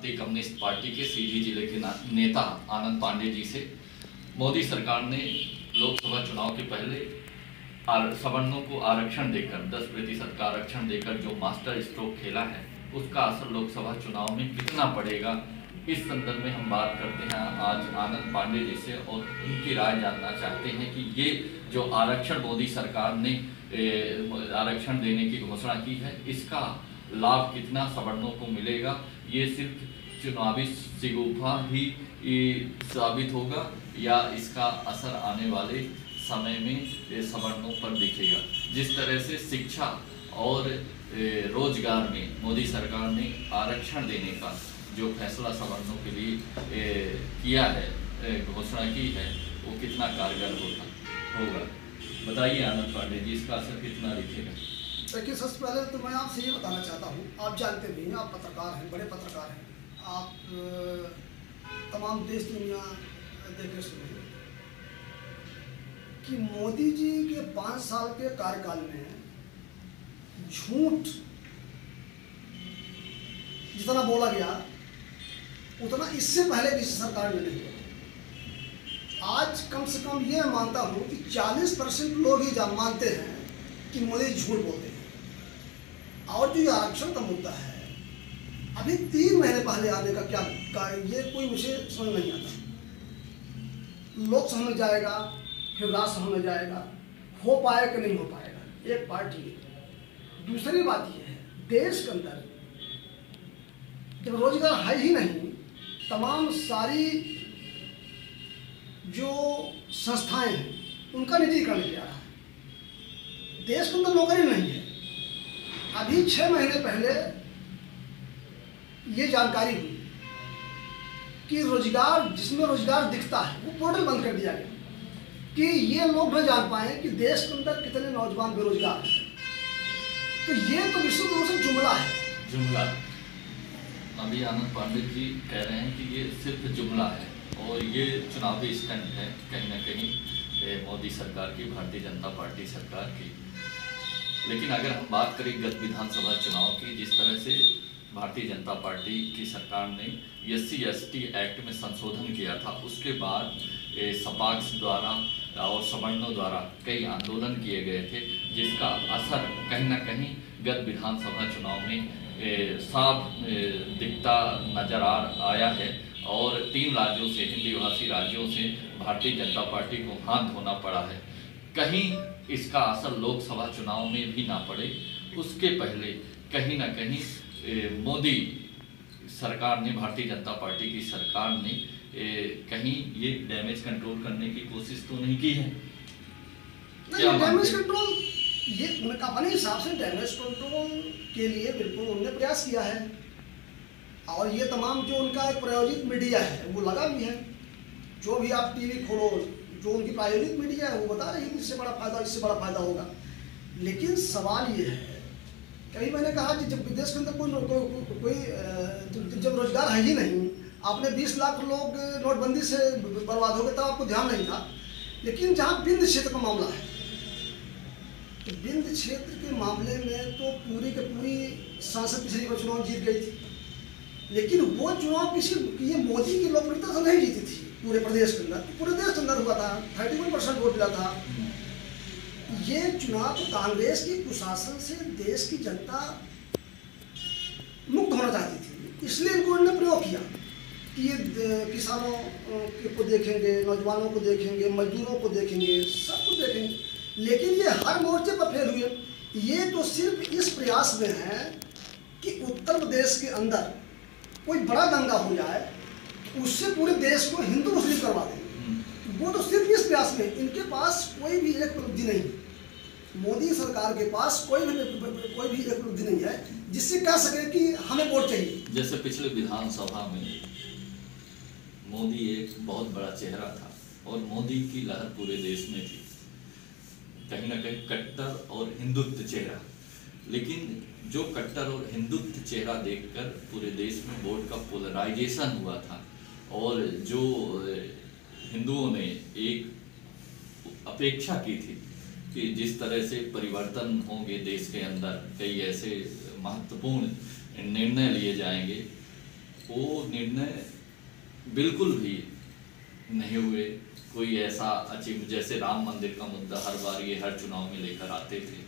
भारतीय communist party के सीधी जिले के नेता आनंद पांडे जी से मोदी सरकार ने लोकसभा चुनाव के पहले सवर्णों को आरक्षण देकर 10% का आरक्षण देकर जो मास्टर स्ट्रोक खेला है उसका असर लोकसभा चुनाव में कितना पड़ेगा, इस संदर्भ में हम बात करते हैं आज आनंद पांडे जी से और उनकी राय जानना चाहते हैं कि ये जो आरक्षण मोदी सरकार ने आरक्षण देने की घोषणा की है इसका लाभ कितना सवर्णों को मिलेगा, ये सिर्फ चुनावी शिगुफा ही साबित होगा या इसका असर आने वाले समय में सवर्णों पर दिखेगा। जिस तरह से शिक्षा और रोजगार में मोदी सरकार ने आरक्षण देने का जो फैसला सवर्णों के लिए किया है, घोषणा की है, वो कितना कारगर होगा बताइए आनंद पांडे जी, इसका असर कितना दिखेगा? देखिए, सबसे पहले तो मैं आपसे ये बताना चाहता हूँ, आप जानते भी हैं, आप पत्रकार हैं, बड़े पत्रकार हैं, आप तमाम देश दुनिया देखे सुने कि मोदी जी के 5 साल के कार्यकाल में झूठ जितना बोला गया उतना इससे पहले किसी सरकार ने नहीं किया। आज कम से कम ये मानता हूँ कि 40% लोग ही मानते हैं कि मोदी झूठ बोलते हैं। और जो आरक्षण का मुद्दा है, अभी 3 महीने पहले आने का क्या ये कोई मुझे समझ नहीं आता। लोकसभा में जाएगा, फिर राज्यसभा में जाएगा, हो पाएगा कि नहीं हो पाएगा, एक पार्टी है। दूसरी बात यह है, देश के अंदर जब रोजगार है ही नहीं, तमाम सारी जो संस्थाएं हैं उनका निजीकरण किया रहा है। देश के अंदर नौकरी नहीं है। अभी 6 महीने पहले ये जानकारी हुई कि रोजगार, जिसमें रोजगार दिखता है, वो पोर्टल बंद कर दिया गया कि ये लोग न जान पाए कि देश के अंदर कितने नौजवान बेरोजगार हैं। तो ये तो विशुद्ध रूप से जुमला है। जुमला। अभी आनंद पांडे जी कह रहे हैं कि ये सिर्फ जुमला है और ये चुनावी स्टंट है कहीं ना कहीं मोदी सरकार की, भारतीय जनता पार्टी सरकार की। लेकिन अगर हम बात करें गत विधानसभा चुनाव की, जिस तरह से भारतीय जनता पार्टी की सरकार ने SC/ST एक्ट में संशोधन किया था, उसके बाद सपाक्स द्वारा और सवर्णों द्वारा कई आंदोलन किए गए थे, जिसका असर कहीं ना कहीं गत विधानसभा चुनाव में साफ दिखता नजर आया है। और 3 राज्यों से, हिंदी भाषी राज्यों से भारतीय जनता पार्टी को हाथ धोना पड़ा है। कहीं इसका असर लोकसभा चुनाव में भी ना पड़े, उसके पहले कहीं ना कहीं मोदी सरकार ने, भारतीय जनता पार्टी की सरकार ने कहीं ये डैमेज कंट्रोल करने की कोशिश तो नहीं की है? नहीं, डैमेज कंट्रोल ये अपने हिसाब से डैमेज कंट्रोल के लिए बिल्कुल उन्होंने प्रयास किया है। और ये तमाम जो उनका एक प्रायोजित मीडिया है वो लगा भी है। जो भी आप टीवी खोलो, जो उनकी प्रायोजित मीडिया है वो बता रही है कि इससे बड़ा फायदा, इससे बड़ा फायदा होगा। लेकिन सवाल ये है, कभी मैंने कहा कि जब विदेश के अंदर कोई जब रोजगार है ही नहीं, आपने 20 लाख लोग नोटबंदी से बर्बाद हो गए तब आपको ध्यान नहीं था। लेकिन जहाँ बिंद क्षेत्र का मामला है, तो बिंद क्षेत्र के मामले में तो पूरी के पूरी संसद पिछली बार चुनाव जीत गई थी। लेकिन वो चुनाव ये मोदी की लोकप्रियता से नहीं जीती थी पूरे प्रदेश के अंदर, पूरे देश के अंदर हुआ था, 31% वोट मिला था। ये चुनाव कांग्रेस की कुशासन से देश की जनता मुक्त होना चाहती थी, इसलिए इनको उन्होंने प्रयोग किया कि ये किसानों को देखेंगे, नौजवानों को देखेंगे, मजदूरों को देखेंगे, सबको देखेंगे। लेकिन ये हर मोर्चे पर फेल हुए। ये तो सिर्फ इस प्रयास में है कि उत्तर प्रदेश के अंदर कोई बड़ा दंगा हो जाए, उससे पूरे देश को हिंदू मुस्लिम करवा दें। वो तो सिर्फ इस प्रयास में, इनके पास कोई भी एक उपलब्धि नहीं। मोदी सरकार के पास कोई भी एक उपलब्धि नहीं है जिससे कह सके कि हमें वोट चाहिए। जैसे पिछले विधानसभा में मोदी एक बहुत बड़ा चेहरा था और मोदी की लहर पूरे देश में थी, कहीं ना कहीं कट्टर और हिंदुत्व चेहरा। लेकिन जो कट्टर और हिंदुत्व चेहरा देखकर पूरे देश में वोट का पोलराइजेशन हुआ था और जो हिंदुओं ने एक अपेक्षा की थी कि जिस तरह से परिवर्तन होंगे देश के अंदर, कई ऐसे महत्वपूर्ण निर्णय लिए जाएंगे, वो निर्णय बिल्कुल भी नहीं हुए। कोई ऐसा अचीव, जैसे राम मंदिर का मुद्दा हर बार ये हर चुनाव में लेकर आते थे,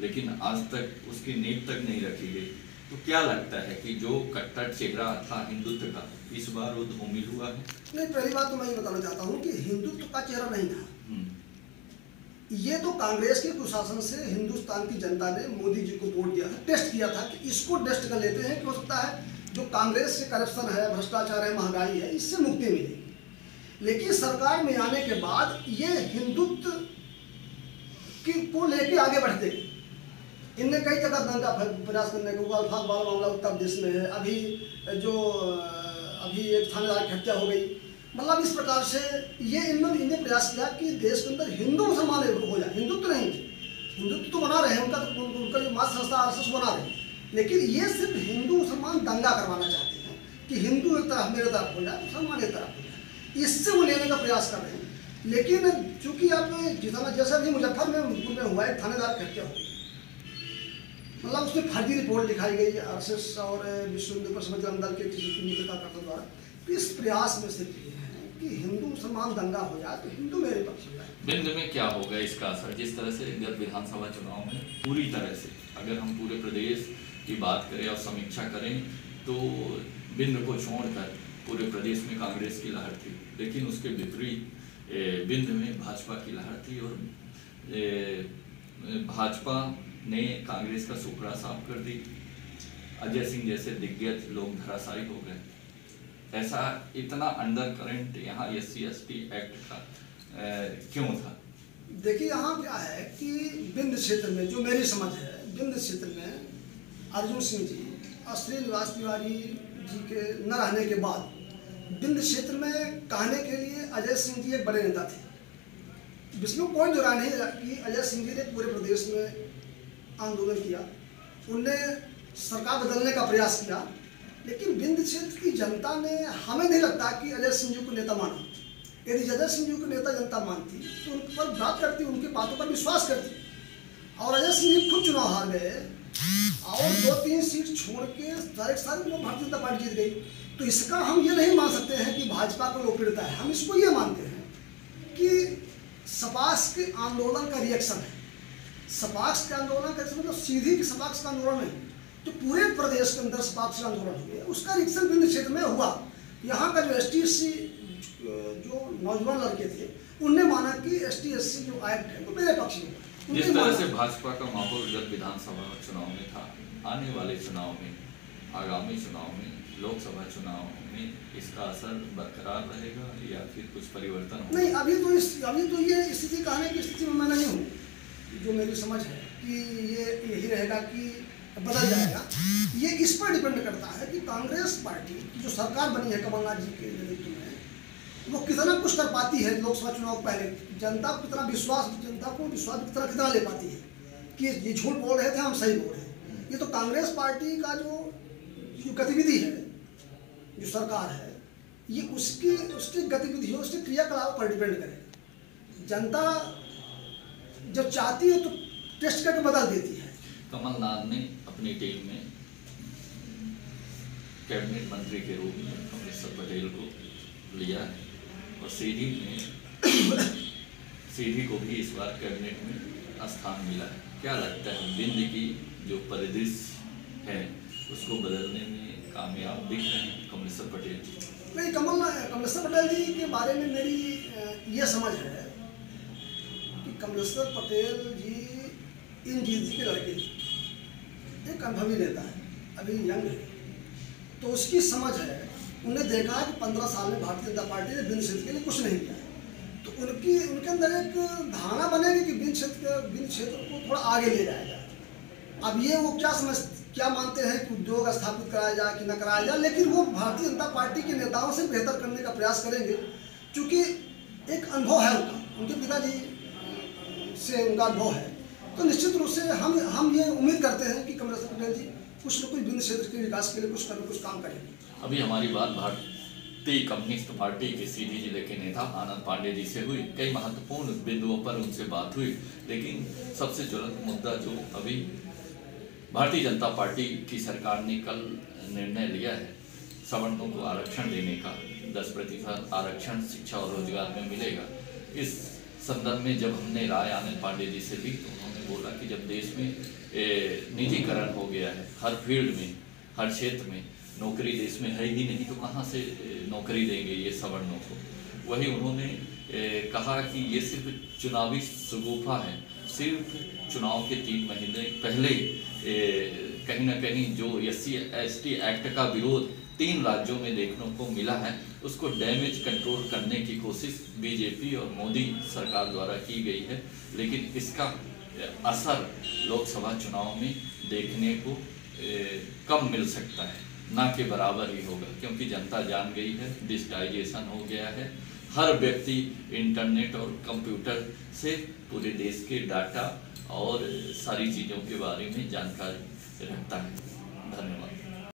लेकिन आज तक उसकी नींव तक नहीं रखी गई। तो क्या लगता है कि जो कट्टर चेहरा था हिंदुत्व का, इस बार वो धूमिल हुआ है? नहीं, पहली बात तो मैं ये बताना चाहता हूँ कि हिंदुत्व का चेहरा नहीं था। ये तो कांग्रेस के प्रशासन से हिंदुस्तान की जनता ने मोदी जी को वोट दिया था, टेस्ट किया था कि इसको टेस्ट कर लेते हैं कि हो सकता है जो कांग्रेस से करप्शन है, भ्रष्टाचार है, महंगाई है, इससे मुक्ति मिलेगी। लेकिन सरकार में आने के बाद ये हिंदुत्व को लेके आगे बढ़ते गए। इनने कई जगह दंगा प्रयास करने को, अल्फाक वाला मामला उत्तर प्रदेश में है, अभी एक थानेदार की हत्या हो गई। मतलब इस प्रकार से ये इन्हें प्रयास किया कि देश के अंदर हिंदू मुसलमान हो जाए। हिंदुत्व नहीं, हिंदुत्व तो बना रहे हैं, उनका जो मात संस्था आरएसएस बना रहे हैं, लेकिन ये सिर्फ हिंदू मुसलमान दंगा करवाना चाहते हैं कि हिंदू एक तरफ मेरे तरफ हो जाए, मुसलमान एक तरफ हो जाए, इससे वो लेने का प्रयास कर रहे हैं। लेकिन चूंकि आप जितना जैसा भी मुजफ्फरपुर में हुआ है, थानेदार की हत्या हो गई, मतलब उसमें फर्जी रिपोर्ट दिखाई गई आरएसएस और विश्व हिंदू परिषद दल के किसी कार्यकर्ता द्वारा। तो इस प्रयास में सिर्फ ये है कि हिंदू मुसलमान दंगा हो जाए तो हिंदू मेरे पक्ष हो जाए। बिंद में क्या होगा इसका असर? जिस तरह से गत विधानसभा चुनाव में पूरी तरह से, अगर हम पूरे प्रदेश की बात करें और समीक्षा करें, तो बिंद को छोड़कर पूरे प्रदेश में कांग्रेस की लहर थी, लेकिन उसके विपरीत बिंद में भाजपा की लहर थी और भाजपा ने कांग्रेस का सुखड़ा साफ कर दी। अजय सिंह जैसे दिग्गज लोग धराशायी हो गए। ऐसा इतना अंडर करंट यहाँ SC/ST एक्ट का क्यों था? देखिए, यहाँ क्या है कि बिंद क्षेत्र में, जो मेरी समझ है, बिंद क्षेत्र में अर्जुन सिंह जी और श्रीनिवास तिवारी जी के न रहने के बाद बिंद क्षेत्र में कहने के लिए अजय सिंह जी एक बड़े नेता थे। जिसमें कोई दो राय नहीं कि अजय सिंह जी ने पूरे प्रदेश में आंदोलन किया, उनने सरकार बदलने का प्रयास किया, लेकिन बिंद क्षेत्र की जनता ने, हमें नहीं लगता कि अजय सिंह जी को नेता माना। यदि अजय सिंह जी को नेता जनता मानती तो उन पर बात करती, उनकी बातों पर विश्वास करती। और अजय सिंह जी खुद चुनाव हार गए और 2-3 सीट छोड़ के सारी लोग भारतीय जनता पार्टी जीत गई। तो इसका हम ये नहीं मान सकते हैं कि भाजपा को लोग पीड़ता है। हम इसको ये मानते हैं कि सपाक्स के आंदोलन का रिएक्शन है। सपाक्स के आंदोलन का मतलब सीधी सपाक्स का आंदोलन नहीं, तो पूरे प्रदेश के अंदर सपाक्स का आंदोलन हो गया, उसका रिएक्शन बिंद क्षेत्र में हुआ। यहाँ का जो ST/SC जो नौजवान लड़के थे, उनने माना कि ST/SC जो एक्ट है वो मेरे पक्ष में। जिस तरह से भाजपा का माहौल गत विधानसभा चुनाव में था, आने वाले चुनाव में, आगामी चुनाव में, लोकसभा चुनाव में इसका असर बरकरार रहेगा या फिर कुछ परिवर्तन होगा? नहीं, अभी तो ये स्थिति कहने की स्थिति में मैं नहीं हूँ। जो मेरी समझ है कि ये यही रहेगा कि बदल जाएगा। ये इस पर डिपेंड करता है कि कांग्रेस पार्टी की जो सरकार बनी है कमलनाथ जी के नेतृत्व में, वो कितना कुछ कर पाती है। लोकसभा चुनाव पहले जनता को कितना विश्वास कितना ले पाती है कि ये झूठ बोल रहे थे, हम सही बोल रहे हैं। ये तो कांग्रेस पार्टी का जो गतिविधि है, जो सरकार है, ये उसकी गतिविधियों, उसके क्रियाकलाप पर डिपेंड करेगा। जनता जब चाहती है तो टेस्ट करके बदल देती है। कमलनाथ ने अपनी टीम में कैबिनेट मंत्री के रूप में कमलेश्वर पटेल को लिया है और सीधी को भी इस बार कैबिनेट में स्थान मिला है। क्या लगता है, बिंद की जो परिदृश्य है उसको बदलने में कामयाब दिख रहे हैं कमलेश्वर पटेल जी? नहीं, कमलेश्वर पटेल जी के बारे में मेरी ये समझ है कि कमलेश्वर पटेल जी इंद्रजीत जी के लड़के, एक अनुभवी नेता है, अभी यंग है, तो उसकी समझ है, उन्हें देखा है कि 15 साल में भारतीय जनता पार्टी ने बिंद क्षेत्र के लिए कुछ नहीं किया है। तो उनके अंदर एक धारणा बनेगी कि बिंद क्षेत्र को थोड़ा आगे ले जाया जाए। अब ये वो क्या मानते हैं कि उद्योग स्थापित कराया जाए कि न कराया जाए, लेकिन वो भारतीय जनता पार्टी के नेताओं से बेहतर करने का प्रयास करेंगे, क्योंकि एक अनुभव है उनके पिताजी से उनका अनुभव है। तो निश्चित रूप से हम ये उम्मीद करते हैं कि कमलेश्वर पटेल जी कुछ न कुछ बिंद क्षेत्र के विकास के लिए कुछ काम करेंगे। अभी हमारी बात भारतीय कम्युनिस्ट पार्टी के सीधी जिले के नेता आनंद पांडे जी से हुई। कई महत्वपूर्ण बिंदुओं पर उनसे बात हुई, लेकिन सबसे ज्वलंत मुद्दा जो अभी भारतीय जनता पार्टी की सरकार ने कल निर्णय लिया है सवर्णों को आरक्षण देने का, 10% आरक्षण शिक्षा और रोजगार में मिलेगा। इस संदर्भ में जब हमने राय आनंद पांडे जी से ली तो उन्होंने बोला कि जब देश में निजीकरण हो गया है, हर फील्ड में, हर क्षेत्र में नौकरी देश में है ही नहीं, तो कहाँ से नौकरी देंगे ये सवर्णों को। वही उन्होंने कहा कि ये सिर्फ चुनावी शगुफा है, सिर्फ चुनाव के 3 महीने पहले कहीं ना कहीं जो SC/ST एक्ट का विरोध 3 राज्यों में देखने को मिला है, उसको डैमेज कंट्रोल करने की कोशिश बीजेपी और मोदी सरकार द्वारा की गई है। लेकिन इसका असर लोकसभा चुनाव में देखने को कम मिल सकता है, ना के बराबर ही होगा, क्योंकि जनता जान गई है, डिजिटाइजेशन हो गया है, हर व्यक्ति इंटरनेट और कंप्यूटर से पूरे देश के डाटा और सारी चीज़ों के बारे में जानकारी रखता है। धन्यवाद।